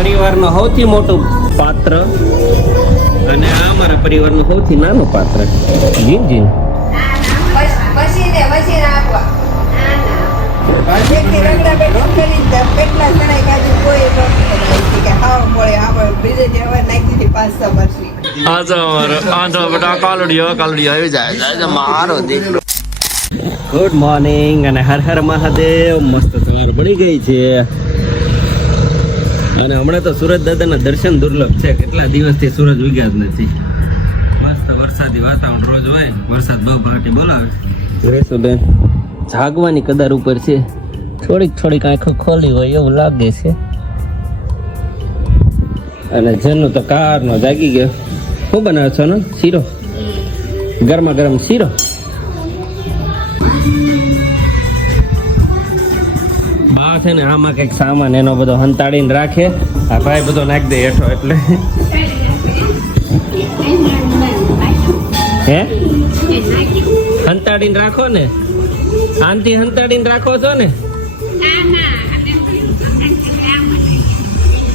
પરિવારનો સૌથી મોટું પાત્ર અને આ અમારા પરિવારનું સૌથી નાનું પાત્ર. જીન જીન ગુડ મોર્નિંગ અને હર હર મહાદેવ. મસ્ત સવાર પડી ગઈ છે અને હમણાં તો સુરજ દાદાના દર્શન દુર્લભ છે. કેટલા દિવસથી સૂરજ ઉગ્યા જ નથી. મસ્ત વરસાદી વાતાવરણ રોજ હોય, વરસાદ બહુ ભાટી બોલાવે. રેસુબેન જાગવાની કદાર ઉપર છે. થોડીક આંખો ખોલી હોય એવું લાગે છે. અને જનું તો કારનો જાગી ગયો. શું બનાવે છો ને? શીરો, ગરમા ગરમ શીરો. બા છે ને આમાં કઈક સામાન એનો બધો હંતાડીને રાખે. આ ભાઈ બધો નાખી દે હેઠો એટલે હે હંતાડીને રાખો ને, આનથી હંતાડીને રાખો છો ને.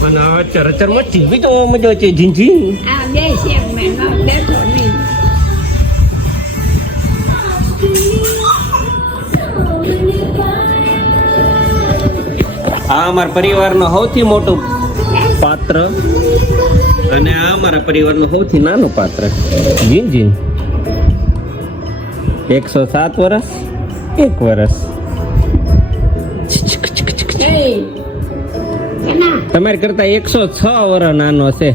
અને અચર અચર મચ્છી બીજો મજો છે. ઝીંઝી આ અમારા પરિવારનો સૌથી મોટું પાત્ર અને આ અમારા પરિવારનું સૌથી નાનું પાત્ર. જીન જીન 107 વર્ષ 1 વર્ષ. તમારે કરતા 106 વર્ષ નાનો છે.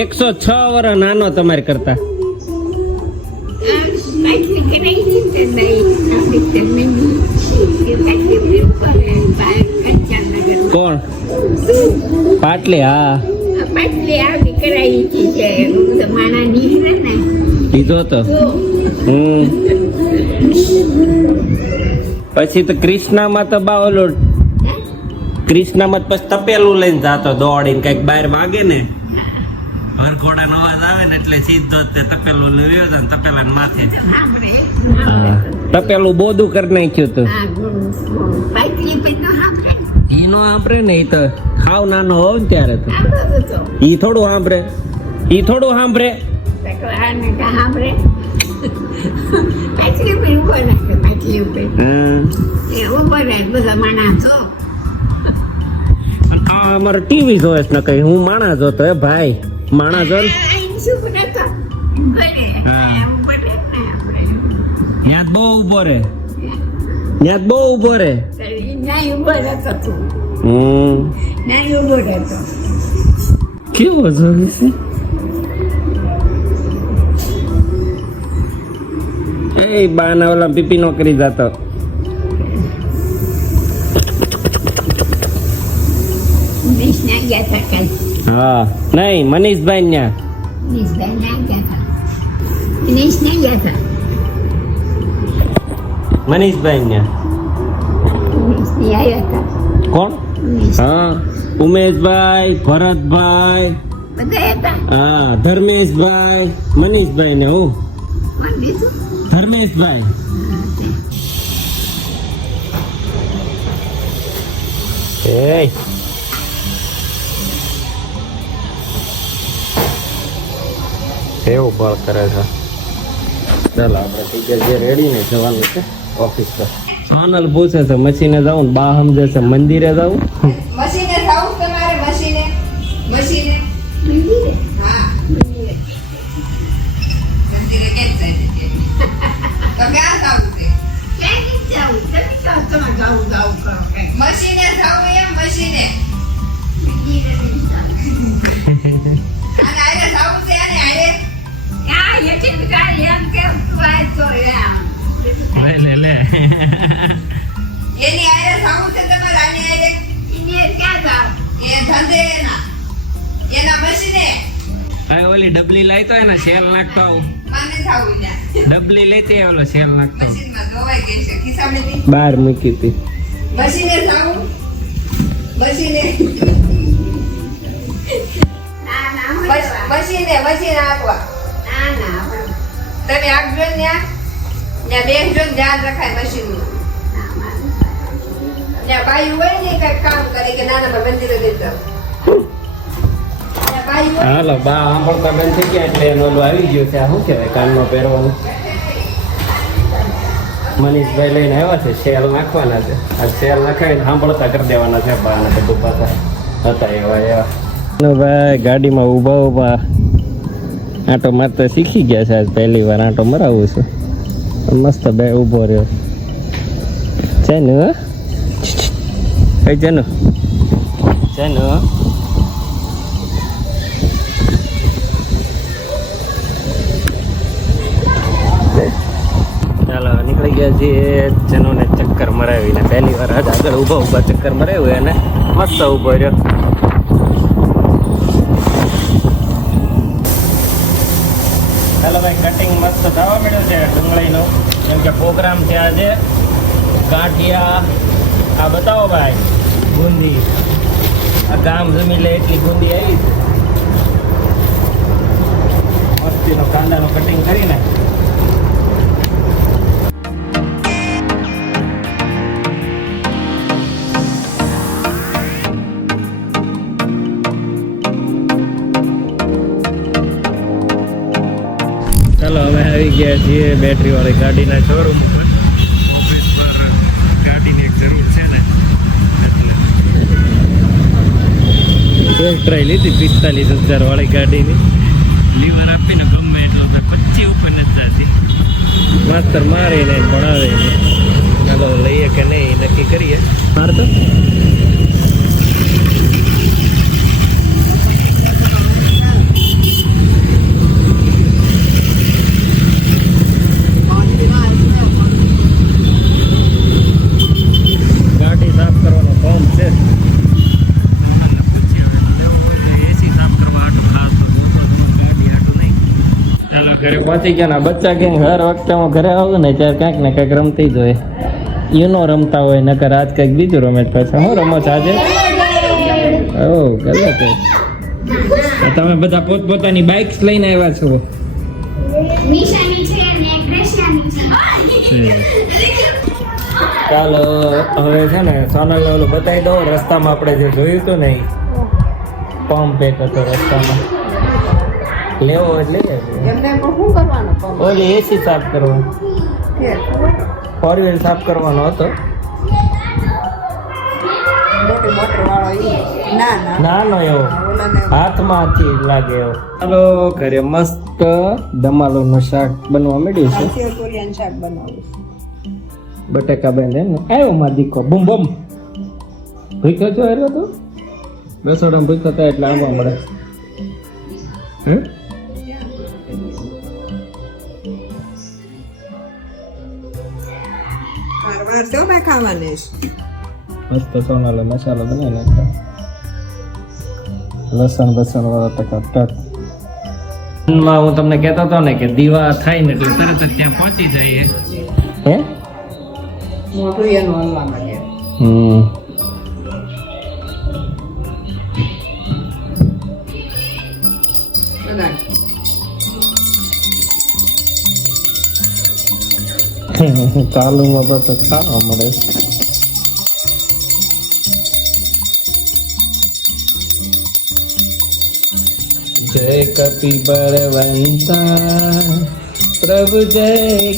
106 વર્ષ નાનો તમારે કરતા. કોણ? પાટલી. હા લીધો તો. પછી તો કૃષ્ણામાં તો બા ઓલો કૃષ્ણામાં પછી તપેલું લઈને જાતો દોડીને. કઈક બહાર વાગે ને ઘોડા નો અવાજ આવે ને એટલે સીધો તે તપેલું લેવ્યો હતો ને તપેલા માથે તપેલું બોધું કરી નાખ્યું હતું. ઈ નો સાંભળે ને, ઈ તો હાવ નાનો હોવ ને ત્યારે તો ઈ થોડું સાંભળે. અમારે ટીવી જોવે ને કઈ. હું માણસ જોતો હે ભાઈ, માણસ જો યાદ બહુ ઉભો રે. કેવો જોવે છે એ બાના ઓલા પીપી નો કરી જતો. હા નહીં, મનીષભાઈ ન્યા. મનીષભાઈ ન્યા કોણ? હા ઉમેશભાઈ, ભરતભાઈ, હા ધર્મેશભાઈ, મનીષભાઈ ને હું ધર્મેશભાઈ. એ એવું બળ કરે છે. ચાલો આપણે ટીચર જે રેડી ને જવાનું છે ઓફિસ પર. સોનલ પૂછે છે મશીને જાઉં, બા સમજે છે મંદિરે જાઉં. મશીને જાઉં તમારે? મશીને હા મંદિરે કેમ જાય તો ક્યાં જાવું છે? મશીને જાવું એમ? મશીને અને આરે જાવું છે અને આરે લે એની આરે જાવું છે તમારે? આની આરે એ ધંધે એના મશીને. હા ઓલી ડબલી લાઈ તો એને સેલ નાખતો આવું. મને જાવું લ્યા. ડબલી લેતી ઓલો સેલ નાખતો. મશીનમાં ધોવાઈ ગઈ છે ખિસ્સામાંથી. બહાર મૂકી હતી. મશીને જાવું? મશીને મશીન આપવા. તમે આગળ ત્યાં બેસજો ને ધ્યાન રખાય મશીનનું. ત્યાં બાયું હોય ને કઈક કામ કરે કે નાના મંદિરે દેતા હાલો બા સાંભળતા બંધ થઈ ગયા એટલે એનો ઓલું આવી ગયું છે. આ શું કહેવાય કાનમાં પહેરવાનું? મનીષભાઈ લઈને આવ્યા છે, સેલ નાખવાના છે. આ સેલ નાખાવીને સાંભળતા કરી દેવાના છે. બાને બધું પાછા હતા એવા ભાઈ ગાડીમાં ઊભા ઊભા આંટો મારતા શીખી ગયા છે. આજ પહેલી વાર આંટો મરાવું છું. મસ્ત બે ઊભો રહ્યો છે ને. ચાલો નીકળી ગયા છીએ. જનોને ચક્કર મરાવીને પહેલી વાર આજ આગળ ઊભા ઊભા ચક્કર મરાવ્યું અને મસ્ત ઊભો રહ્યો. ચાલો ભાઈ કટિંગ મસ્ત થવા મળ્યો છે ડુંગળીનો, કેમ કે પ્રોગ્રામ છે આજે. ગાંઠિયા આ બતાવો ભાઈ, બુંદી આ ગામ જમી લે એટલી બુંદી આવી છે. મસ્તીનો કાંદાનું કટિંગ કરીને ચાલો અમે આવી ગયા છીએ બેટરી વાળી ગાડીના શોરૂમ ઉપર. ગાડીની એક જરૂર છે ને ટેસ્ટ ટ્રાય લીધી 45,000 વાળી ગાડીની. લીવર આપીને ગમે એટલું 25 ઉપર નથી થતી. માસ્તર મારીને ભણાવીને આગળ લઈએ કે નહીં નક્કી કરીએ. મારતો ઘરે પહોંચી ગયા. બચ્ચા ક્યાંક હર વખતે હું ઘરે આવું ને ત્યારે ક્યાંક ને ક્યાંક રમતી જ હોય. યુનો રમતા હોય, નકર આજ કંઈક બીજું રમે જ. પાછા શું રમો છો આજે? ઓ ગલત. તમે બધા પોતપોતાની બાઇક્સ લઈને આવ્યા છો. ચાલો હવે છે ને સોનલ ઓલું બતાવી દો. રસ્તામાં આપણે જે જોયું હતું ને પંપ એક હતો રસ્તામાં, લેવો એટલે ઓલી એસી સાફ કરવાનો, 4 વ્હીલ સાફ કરવાનો હતો. નાનો એવો હાથમાંથી લાગે એવો. ચાલો ઘરે મસ્ત દમાલોનું શાક બનવા માંડ્યું છે. બટેકા બેન એમ ને આવ્યો મારો દીકો બૂમ બૂમ ભૂખ્યો છો એટલે તો બેસોડામાં ભૂખ્યો હતા એટલે આવવા મળે. મસ્ત સોનાલો મસાલો બનાવી નાખતા, લસણ બસણ વાળા ટકાટક. હું તમને કહેતો હતો ને કે દીવા થાય ને એટલે તરત જ ત્યાં પહોંચી જાય. હે મોટું એનું હલવા માંગે. ચાલુમાં તો ખાવા મળે. જય કપી બળવંતા પ્રભુ, જય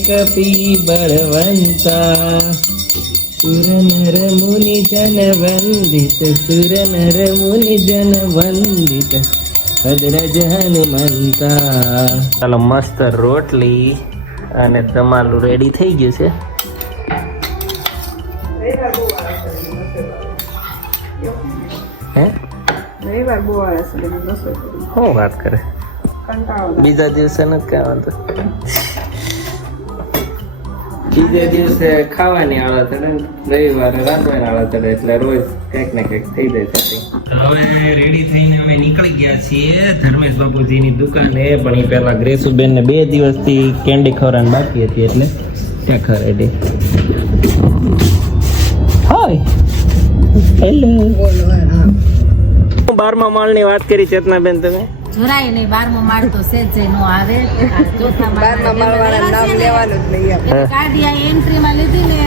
કપી બળવંતા. સુર નર મુનિ જન વંદિત, સુર નર મુનિ જન વંદિત, ભદ્રજ હનુમંતા. ચાલો મસ્ત રોટલી અને તમારું રેડી થઈ ગયું છે. શું વાત કરે? બીજા દિવસે નથી ખાવાનું. બીજા દિવસે ખાવાની આળા ચડે, રવિવારે રાંધવાની આળા ચડે, એટલે રોજ કંઈક ને કંઈક થઈ જાય છે. હવે રેડી થઈને અમે નીકળી ગયા છીએ ધર્મેશ બાપુજીની દુકાને. પણ એ પેલા ગ્રેસુબેન ને 2 દિવસથી કેન્ડી ખવડાવવાની બાકી હતી એટલે ત્યાં ખરેડી. Hi hello. 12મા માળની વાત કરી ચેતનાબેન તમે? જોરાય નહીં, 12મો માળ તો સેજ નો આવે. ચોથા માળ વાળા નામ લેવાનું જ નહીં. ગાડી આ એન્ટ્રીમાં લીધી ને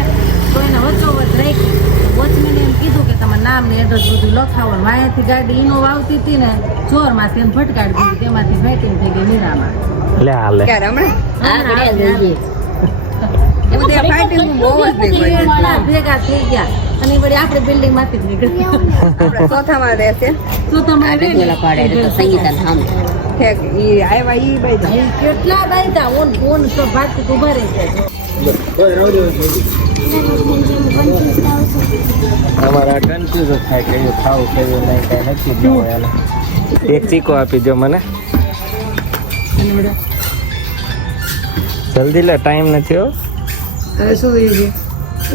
તો એને વચ્ચોવચ રાખી વોચમેને એમ કીધું કે તમારું નામ ને એડ્રેસ બધું લખાવો ને વાયાથી ગાડી ઇનોવા આવતી હતી ને ચોરમાંથી એને ફટકાડી દીધી તેમાંથી ફાઇટિંગ થઈ ગઈ નીરામાં લે હાલે ક્યારે હમણાં હમણાં એવું ત્યાં fighting બહુ જ નીકળી વાળા ભેગા થઈ ગયા અને વળી આપણે બિલ્ડિંગ માંથી જ નીકળી આપણે ચોથામાં રહેશે તો તમારે ઠેક ઈ આવ્યા ઈ બાઈ કેટલા દાયકા ઓન ઓન તો ભાગતી તો ઉભા રહી જાય અમારા કન્ફ્યુઝ થાય કયું ખાવું કયું નહીં કાંઈ નક્કી જ ન હોય એને. એક ચીકો આપી દો મને જલ્દી લે ટાઈમ નથી હો શું થઈ છે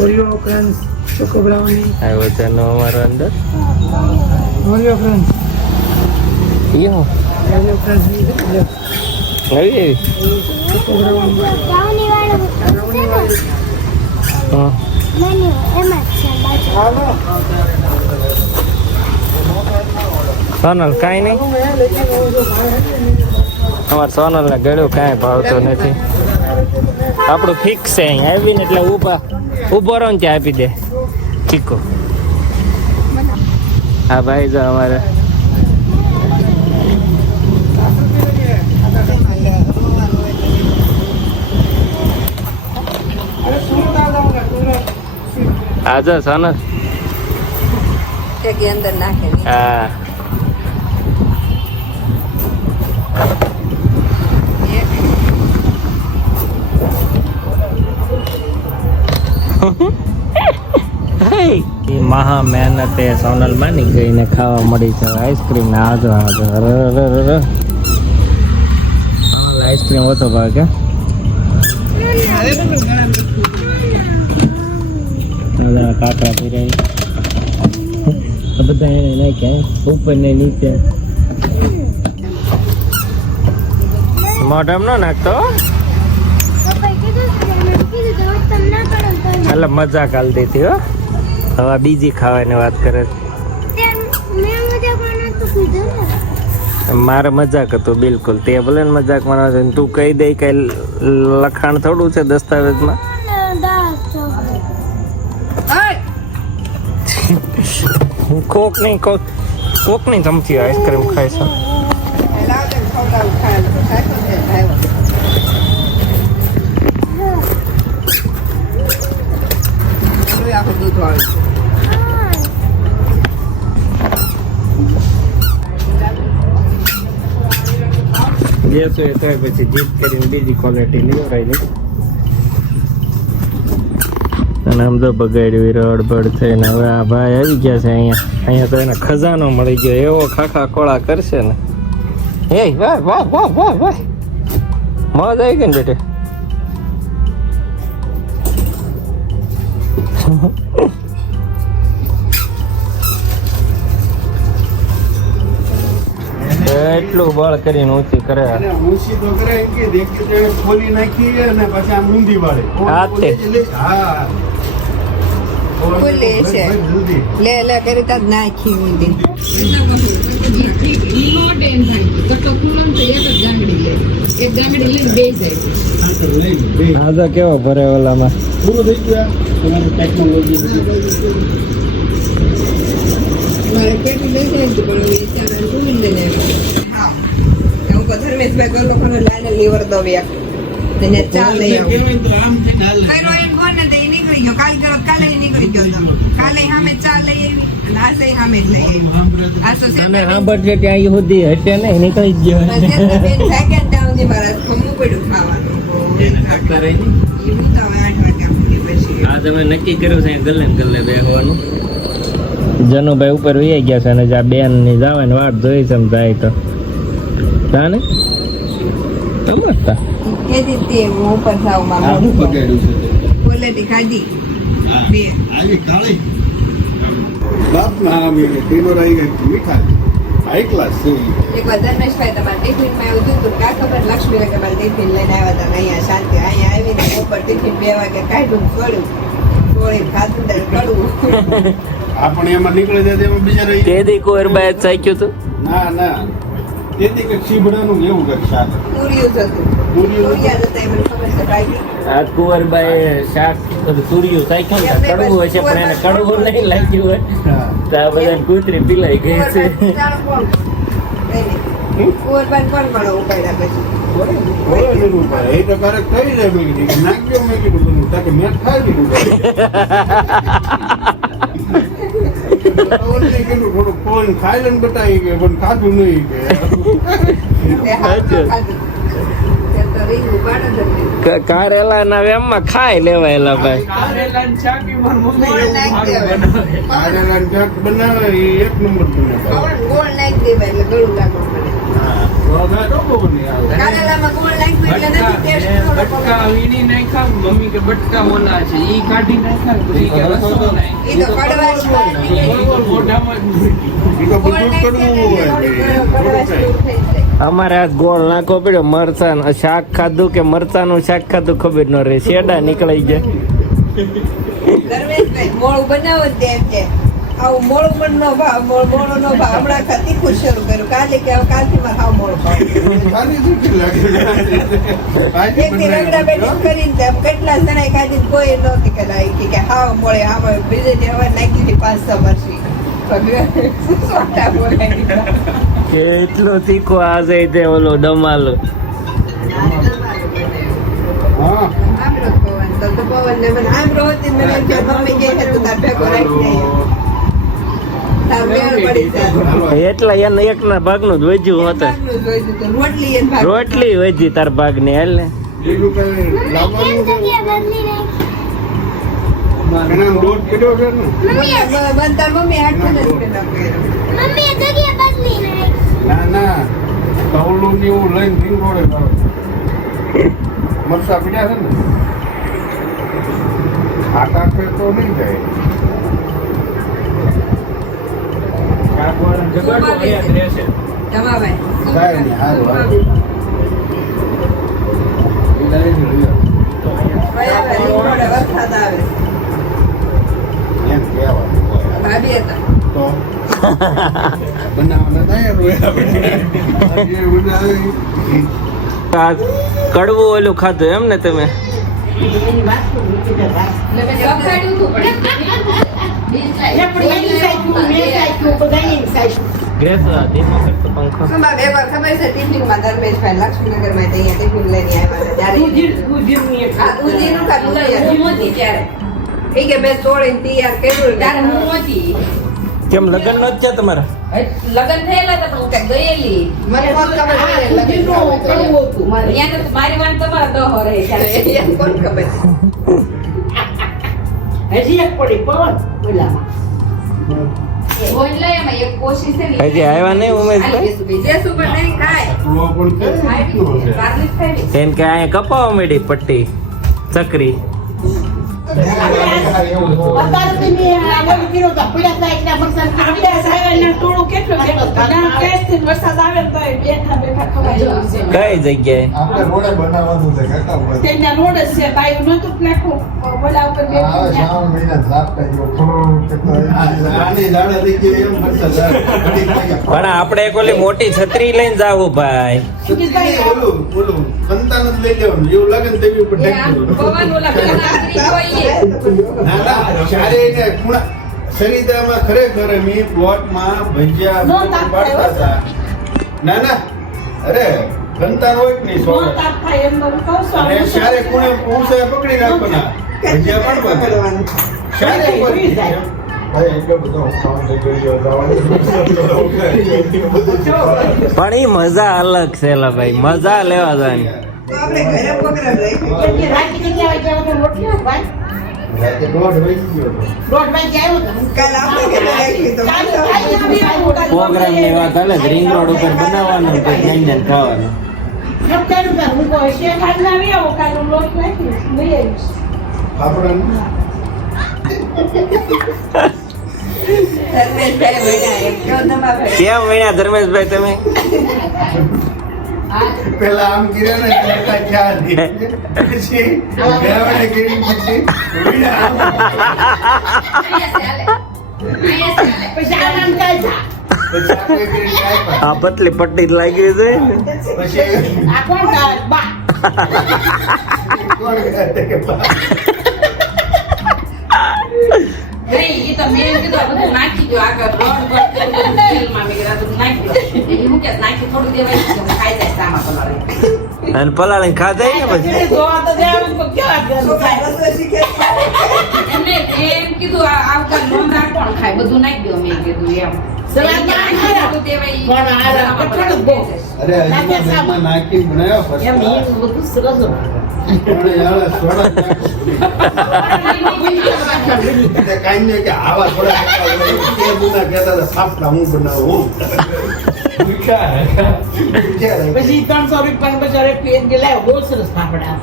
ઓરિયો ક્રન્ચ ચોકો બ્રાઉની આવ્યો તેનો અમારો અંદર ઓરિયો ક્રન્ચ યો ઓરિયો ક્રન્ચ નવી એવી ચોકો બ્રાઉની હા સોનલ કાંઈ નહીં અમારે સોનલને ગળ્યું કાંઈ ભાવતું નથી આપણું ફિક્સ છે અહીં આવીને એટલે ઊભો રહો ને ત્યાં આપી દે ચીકો હા ભાઈ જો અમારે આ જો સોનલ ઠેક ઈ અંદર નાખે હા એ મહા મહેનતે સોનલ માની ગઈને ખાવા મળી છે આઈસ્ક્રીમ ને આજો આઈસ્ક્રીમ ઓછો ભાવ કે કાકા પીરાય બધા એને નાખ્યા ઉપર ને નીચે મોઢમ નો નાખતો એટલે મજાક હાલતી હતી હો હવે બીજી ખાવાની વાત કરે મારે મજાક હતું બિલકુલ તે ભલે ને મજાક બનાવે તું કહી દે કઈ લખાણ થોડું છે દસ્તાવેજમાં કોક નહીં ચમચી આઈસ્ક્રીમ ખાય છે આખું દૂધ વાળું જેસો એ તો પછી જીત કરીને બીજી ક્વોલિટી લેવડાવી દે અને આમ તો બગાડ્યું રડબડ થઈને હવે આ ભાઈ આવી ગયા છે અહીંયા તો એને ખજાનો મળી ગયો એવો ખાખા કોળા કરશે ને એ વાહ વાહ વાહ વાહ વાહ મોજ આવી ગઈ ને બેટે એટલું બળ કરીને ઊંચી કરે ઊંચી તો કરે એમ કે દેખી તો ખોલી નાખી અને પછી આમ ઊંધી વાળે હા તે. હા ખુલ્લે છે લે લે કરી તા નાખી ઊંધી હા તો કેવો ભરે ઓલામાં પૂરું થઈ ગયું તમારી ટેકનોલોજી મારે પેટું બેસી પણ વિચાર ભૂલી લઈને હા એવું કે ધર્મેશભાઈ ગયો લોકોને લાઈને લીવર દો વ્યાક તેને ચા લઈ આવો આમ છે ને હાલ કઈરો એમ કોણ ને તે નીકળી ગયો કાલે નીકળી ગયો કાલે સામે ચા લઈ આવી અને આજે સામે જ લઈ આવી આ તો અને સાંભળશે ત્યાં સુધી હટે નહીં નીકળી જ ગયો સેકન્ડ ટાઉન ની મારા ખમું પડ્યું ખાવાનું એવું તો હવે 8 વાગ્યા સુધી પછી આજ અમે નક્કી કર્યું છે ગલ્લે ને ગલ્લે બેહવાનું જનુભાઈ ઉપર વહી ગયા છે અને જ્યાં બેન ની જવાની વાટ જોઈ છે જાય તો તાને સમજતા કેતી તે હું ઉપર થાવ આ મારા શું બગાડ્યું છે તે? ક્વોલિટી ખાધી બે આવી કાળી બાપ ના આવી કિલો રહી ગઈ મીઠા હાઈ ક્લાસ છે એકવાર ધર્મેશભાઈ તમારા ટિફિનમાં એવું થયું હતું કે આ ખબર લક્ષ્મી કે મારા ટિફિન લઈને આવ્યા હતા ને અહીંયા શાંતિ અહીંયા આવીને ઉપર ટિફિન 2 વાગે કાઢ્યું પડ્યું થોડી ખાધું ત્યારે કડવું આપણે એમાં નીકળી જાય એમાં બીજા રહી તેદી કોરબાય ચાખ્યું તું ના ના તેથી કે શીબડાનું એવું કંઈક શાક પૂર્યું જ હતું પૂર્યું પૂર્યા જ હતા એમને ખબર છે કાઢી આ કુંવરબાઈ શાક તુરિયું સાખ્યું ને કડવું હશે પણ એને કડવું નહીં લાગ્યું હોય તો આ બધા કૂતરી પીલાઈ ગઈ છે કુંવરબાઈ કોણ પણ ઉપાડ્યા પછી એ તો ક્યારેક થઈ જાય મેં કીધું નાખ્યો મેં કીધું તાકે મેં ખાઈ લીધું થોડું ફોન ખાઈ લઈને બતાવી કે પણ ખાધું નહીં કે કારેલા ના વેમમાં ખાઈ લેવાયેલા ભાઈ કારેલાનું શાક બનાવે એ એક નંબર બનાવે ગોળ નાખી દેવાય એટલે ગળું લાગવું પડે કારેલામાં ગોળ નાખ્યું એટલે નથી ટેસ્ટ થોડો મમ્મી કે બટકા ઓલા છે ઈ કાઢી નાખ્યા પછી કે રસો નહીં એ તો કડવાશ બહાર નીકળી મોઢામાં એ તો ગોળ બધું નાખી કરવું દેવાય હોય એટલે કડવાશ દૂર થઈ જાય અમારે આ ગોળ નાખવો પડ્યો મરચાં શાક ખાધું કે મરચાંનું શાક ખાધું ખબર ન રહે શેડા નીકળી જાય ધર્મેશભાઈ મોળું બનાવો જ તેમ કે આવું મોળું પણ નો ભાવ મોળું નો ભાવ હમણાં તીખું શરૂ કર્યું કાલે કે હવે કાલથી મારે હાવ મોળું ખાવું ખાલી દૂધી લાગે એકથી રગડા બેઠી કરીને તેમ કેટલા જણાએ ખાધી ને કોઈ નહોતી કરાવી કે હાવ મોળે હાવ બીજે જે હવે નાખી દીધી 500 મરસી સોટા બોલાવી કેટલો તીખો આ જાય તે ઓલો દમાલો હા આમરો પવન તો પવન ને મને આમરો હતી મને એમ કે મમ્મી કે છે તું તાર ભેગો રાખી દે તાર મેળ પડી જાય એટલા એને એકના ભાગનું જ વધ્યું હતું ભાગનું જોઈતું હતું. રોટલી એને ભાગ રોટલી વધી તાર ભાગની હાલ ને બીજું કઈ લાવવાનું છે એના દોઢ કિલો છે ને બનતા મમ્મી હાથ નથી પેલા ના ના તવલું ને એવું લઈને ભીંગોળે કરો મરસા પીડ્યા છે ને આટા છે તો નહીં જાય જમાભાઈ થાય ને હારું હારું એ લઈને લઈ થોડે વરસાદ આવે એમ કહેવાનું હોય. ભાભી હતા તો બનાવવાના થાય રોયા આપણે જે બનાવી આ કડવું ઓલું ખાધું એમ ને તમે પંખો સુમા બે વાર ખબર છે ટિફિનમાં ધર્મેશભાઈ લક્ષ્મીનગરમાં અહીંયા ટિફિન લઈને આવ્યા હતા ત્યારે દૂધીનું કા દૂધી ત્યારે એ કે મેં તોડીને તૈયાર કર્યું ત્યારે હું નહોતી કેમ લગ્ન નો જ છે તમારા લગન થયેલા હતા પણ હું ક્યાંક ગયેલી મને કોણ ખબર છે લગન કડવું હતું અહીંયા તો મારી વાન તમારા દહો રહે ત્યારે એમ કોણ ખબર છે હજી એક પડી પવન ઓલામાં હજી આવ્યા નહીં ઉમેશભાઈ જેસ ઉપર નહીં ખાય તો પણ કઈ રીતનું હશે? એમ કે અહીંયા કપાવા મળી પટ્ટી ચકરી કઈ જગ્યાએ આપણે રોડે બનાવવાનું છે કાકા શ્રાવણ મહિના ઝાપટા જેવો આની દાડા થઈ ગઈ એમ વરસાદ આવે. ઘડીક લાગે. પણ આપણે એક ઓલી મોટી છત્રી લઈને જાવું ભાઈ ઓલું સંતાન જ લઈ લેવાનું એવું લાગે ને તેવી ઉપર ઢેકી દેવાનું. ના ના ચારે એને ખૂણા સરિતામાં ખરેખર એમ ઈ પ્લોટમાં ભજીયા પાડતા હતા. ના ના અરે સંતાન હોય કે નહીં સોળ અને ચારે ખૂણે ઊંચે પકડી રાખવાના ભજીયા પાડવાના ચારે ઉપર ભાઈ એટલો બધો સાઉન્ડ થઈ ગયો પણ ઈ મજા અલગ છે લા ભાઈ મજા લેવા જવાની તો આપણે ઘરે પ્રોગ્રામ રાખી રાતે દોઢ વાગી ગયો હતો. કાલ આપણે ઘરે રાખી તો પ્રોગ્રામ ની વાત હાલે રિંગ રોડ ઉપર બનાવવાનું તો જઈને ખાવાનું ધર્મેશભાઈ ભણ્યા એક દમા ભાઈ કેમ વીણ્યા ધર્મેશભાઈ તમે પેલા આમ ગીરા ને કરતા ખ્યાલ પછી ગાવડે ગીરી પછી આ પતલી પટ્ટી જ લાગી છે પછી કોણ કહે કે બા? નહીં, ઈ તો મેં કીધું આ બધું નાખી દો આગળ રોડ પર તેલમાં મેં કીધું નાખી દો. એ હું કે નાખી થોડું દેવાય તો હું ખાઈ જાય સામા પલાળી. અને પલાળીને ખાધા ને પછી જોવા તો દેવાનું તો કેવા છોકરા રસોઈ શીખે છે. એમને એમ કીધું આ આવતા નોંધા કોણ ખાય બધું નાખી દો મેં કીધું એમ સલાદમાં થોડું દેવાય સામા પલાળી. અરે હજી નાખી બનાવ્યો એમ પછી ઈ બધું સરસ પણ યાર સોડા નાખો. એટલે કાંઈ નહીં કે આવા થોડા કે ગુના કહેતા હતા સાફલા હું બનાવું મીઠા પછી 300 રૂપિયા બજારે પેન ગયેલા બહુ સરસ ફાફડા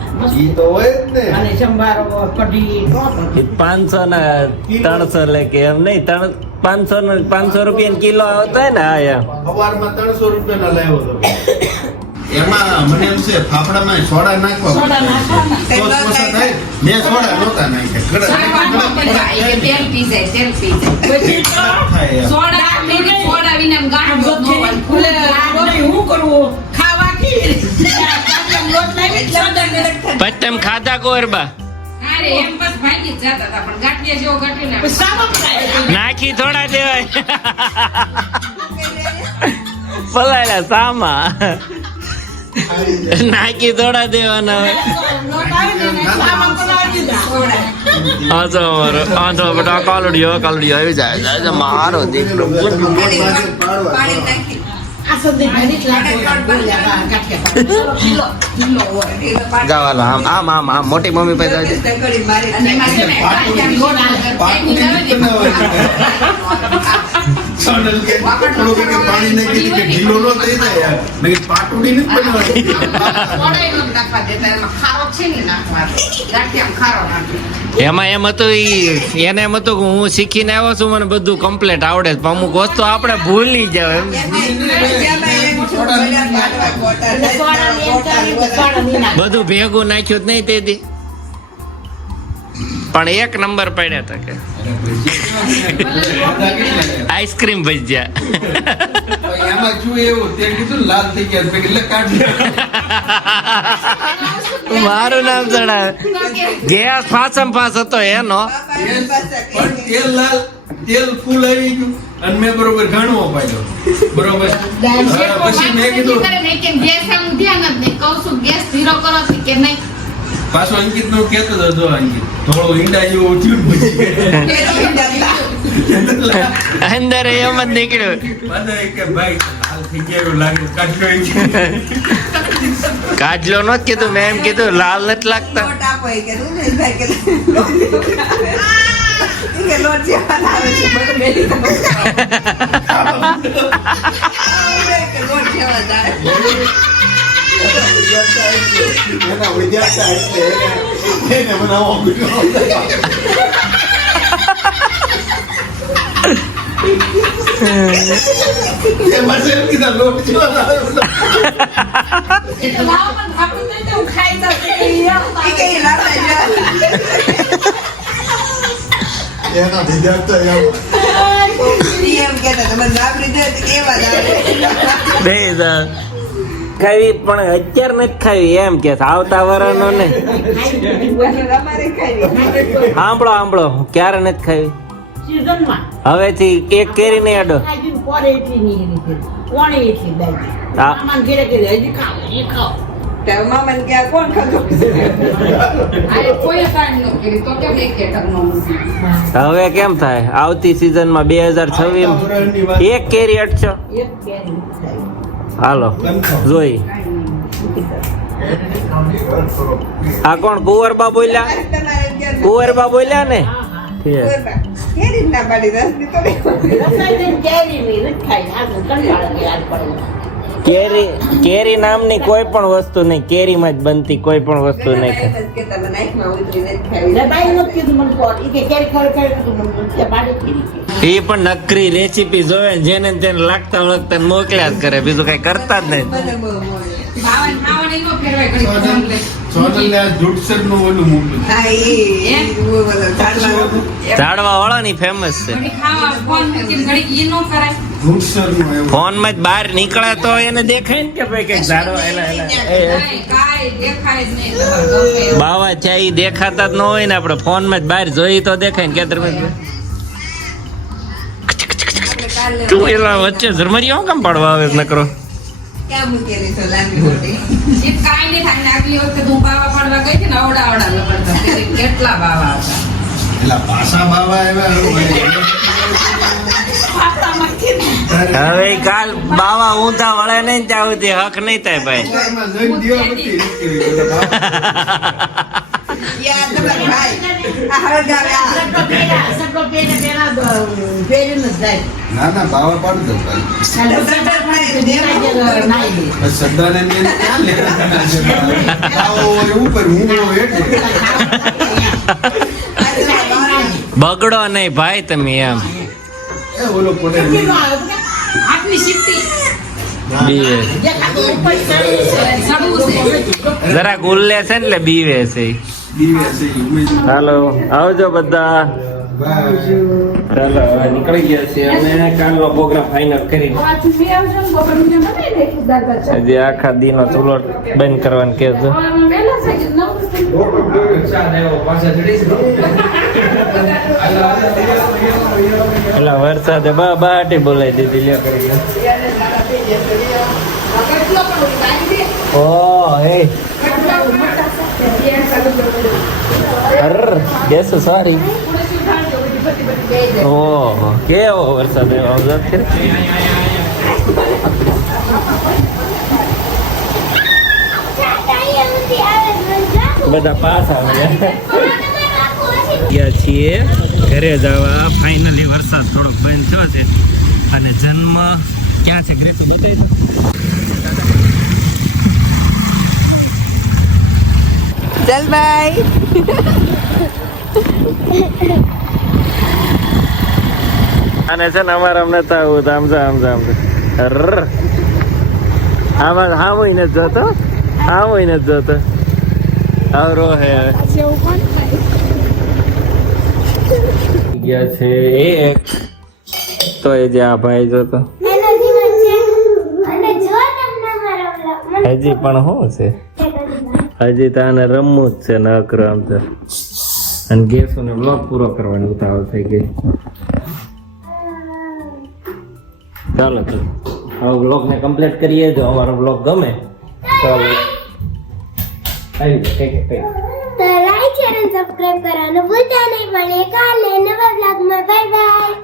ઈ તો હોય જ ને અને સંભારો કઢી 500 ના 300 લે કે એમ નહીં 500 રૂપિયા કિલો આવતા હોય ને હા એમ સવારમાં 300 રૂપિયાના લાવ્યો હતો એમાં મને એમ છે ફાફડામાં સોડા નાખવા સોડા નાખવાના. તો જ પોસા થાય. મેં સોડા નહોતા નાખ્યા તેલ પી જાય તેલ પી જાય પછી તો થાય એમ. સોડા વિના ગાંઠ આમ ન હોય. ફૂલે હું કરવું ખાવા કી લોટ લાવી પછી તમે ખાધા કોરબા અરે એમ બસ ભાંગી જ જતા હતા પણ ગાંઠિયા જેવો ગાંઠ્યું ને સામો ખાય નાખી થોડા દેવાય પલાળ્યા સામા નાખી થોડા દેવાના હોય લોટ આવે ને સામો બનાવી દીધા આજો અમારો આજો બેટા કાલડીઓ આવી જાય મારો દીકરો પાણી નાખી આ સદી ભાજી લાગે બોલ્યા કાઠિયા કિલો હોય ગાવાલા આમ મોટી મમ્મી પાસે ઢગલી મારી અને એમાં છે ને ગાંઠિયાનું સોનલ કે થોડું કે પાણી નાખી કે ઢીલો ન થઈ જાય યાર મેં કીધું પાટુડી નથી બનાવવાની સોડા એનો નાખવા દેતા એમાં ખારો છે ને નાખવા ગાંઠિયામાં ખારો નાખી એમાં એમ હતું એને એમ હતું કે હું શીખીને આવ્યો છું મને બધું કમ્પ્લીટ આવડે છે પણ અમુક વસ્તુ આપણે ભૂલી જાવ એમ બધું ભેગું નાખ્યું જ નહીં તેથી પણ એક નંબર પડ્યા હતા કે આઈસ્ક્રીમ ભજીયા એમાં શું એવું તે કીધું લાલ થઈ ગયા મેં કીધું લે કાઢ મારું નામ ચડાવે ગેસ ફાસમ ફાસ હતો એનો પણ તેલ લાલ તેલ ફૂલ આવી ગયું અને મેં બરોબર ઘણવો પાડ્યો બરોબર પછી મેં કીધું પાછો અંકિત નું કેતો હતો જો અંકિત થોડો ઈંડા જેવો ઉઠ્યું અંદર એમ જ નીકળ્યું બધા કે ભાઈ લાલ થઈ ગયા એવું લાગે કાઢ્યો કાજલો નો જ કીધું મેં એમ કીધું લાલ નથી લાગતા લોટ આપો એ કે રૂનેશભાઈ કે લોટ જેવા આવે છે બધું મેલી કે લોટ જેવા જ આવે એના વિદ્યાર્થી એટલે એને બનાવો એમાં છે કીધા લોટ જેવા ઈ કે લાડવા જેવા એના વિદ્યાર્થી ઈ એમ કહેતા તમે નાબરી દે તો કેવા જ આવે બે ખાવી પણ અત્યારે નથી ખાવી એમ કે આવતા વરનો ને અમારે ખાઈ સાંભળો ક્યારે નથી ખાવી સીઝનમાં હવેથી એક કેરી નહીં અડો ખાઈ પોરે એટલી નહીં કોણે એટલી દાઈ હા. મામા ઘરે કે હજી ખાઓ એ ખાઓ તો મામાને કે આ કોણ ખાધું કોઈ કાંઈ ન કરી તો કેમ એક નો હવે કેમ થાય આવતી સિઝનમાં 2026 એક કેરી અડશો એક કેરી ખાઈ હાલો જોઈ આ કોણ કુંવરબા બોલ્યા કુંવરબા બોલ્યા ને ઠીક. કેરી ના પાડી રસની તો રસાઈ કેરી ની નથી ખાઈ આ કંટાળો યાદ પડે કેરી નામની કોઈ પણ વસ્તુ નહીં કેરીમાં જ બનતી કોઈ પણ વસ્તુ નહીં લડાઈ નથી કીધું મને કોણ ઈ કે કેરી ખરે કીધું મને કે બાડી કેરી એ પણ નકરી રેસીપી જોવે ને જેને ને તેને લાગતા વળગતા ને મોકલ્યા જ કરે બીજું કઈ કરતા જ નહીં ખાવાનું એનો ફેરવાય ઘડી સોનલ આ જુડસર નું ઓલું મોકલું ઝાડવા વાળા ની ફેમસ છે ઘડી ખાવા ફોન મૂકીને ઘડી ઈ નો કરાય જુડસર નું એવું ફોન માં જ બહાર નીકળે તો એને દેખાય ને કે ભાઈ કઈક ઝાડવા એલા કાંઈ દેખાય જ નહીં તમારે ગમે એવું. બાવા છે ઈ દેખાતા જ ન હોય ને આપણે ફોન માં જ બહાર જોઈ તો દેખાય ને કેતર આપણે કાલે તું એલા વચ્ચે ઝરમરી કેમ પાડવા આવે ન કરો ક્યાં મૂકેલી છે લાંબી મોટી? ઈ કાંઈ નહીં થાય ને આગલી વખતે હું બાવા પાડવા ગઈ હતી ને અવડા લપડતા ત્યારે કેટલા બાવા હતા. એટલે પાછા બાબા આવ્યા આપણામાંથી ને. હવે ઈ કાલ બાવા ઊંધા વળે નહીં ત્યાં સુધી હક નહીં થાય ભાઈ સવારમાં જઈને દીવાબત્તી રીતેવી. એટલે બાબા યાર તમારા ભાઈ આ હળગાવે આ. સગો પેલા પહેરીને જ જાય. ના બાવા પાડી દો ભાઈ. નાઈ શ્રદ્ધાને મેં ક્યાં લેવા છે બાવો હોય ઉપર હું હોય એટલે બગડો નહીં ભાઈ તમે એમ એ ઓલો પડે આટલી શીખતી બીવે ચડવું છે. જરાક ઉલ્લે છે ને એટલે બીવે છે ઈ. દીવે છે ઈ ઉમેશ. હાલો આવજો બધા બાય. ચાલો હવે નીકળી ગયા છે અને કાલનો પ્રોગ્રામ ફાઇનલ કરી હજી આખા દીનો ચૂલો બંધ કરવાનું કહેજો એટલે વરસાદે બાટી બોલાવી દીધી લે કરીને ઓ હે કેસો સારી ઓહો કેવો વરસાદ આવ્યો છે બધા પાસ આવે ગયા છીએ ઘરે જવા ફાઇનલી વરસાદ થોડોક બંધ થયો છે અને જન્મ ક્યાં છે ગ્રેસુ બતાવી દો ચાલ ભાઈ અને છે ને અમારે અમને તો આવું આમાં હા હોય ને જોતો હા હોય ને જોતો આવરો હે ગયા છે એક તો એ જે આ ભાઈ જોતો હજી પણ શું છે હજી તો આને રમવું જ છે ને અકરો આમ તો અને ગેસો ને બ્લોગ પૂરો કરવાની ઉતાવળ થઈ ગઈ ચાલો તો હવે બ્લોગ ને કમ્પ્લીટ કરીએ જો અમારો બ્લોગ ગમે તો આવી કઈ તો લાઈક શેર અને સબસ્ક્રાઇબ કરવાનું ભૂલતા નહીં. મળીએ કાલે નવા બ્લોગમાં. Bye bye.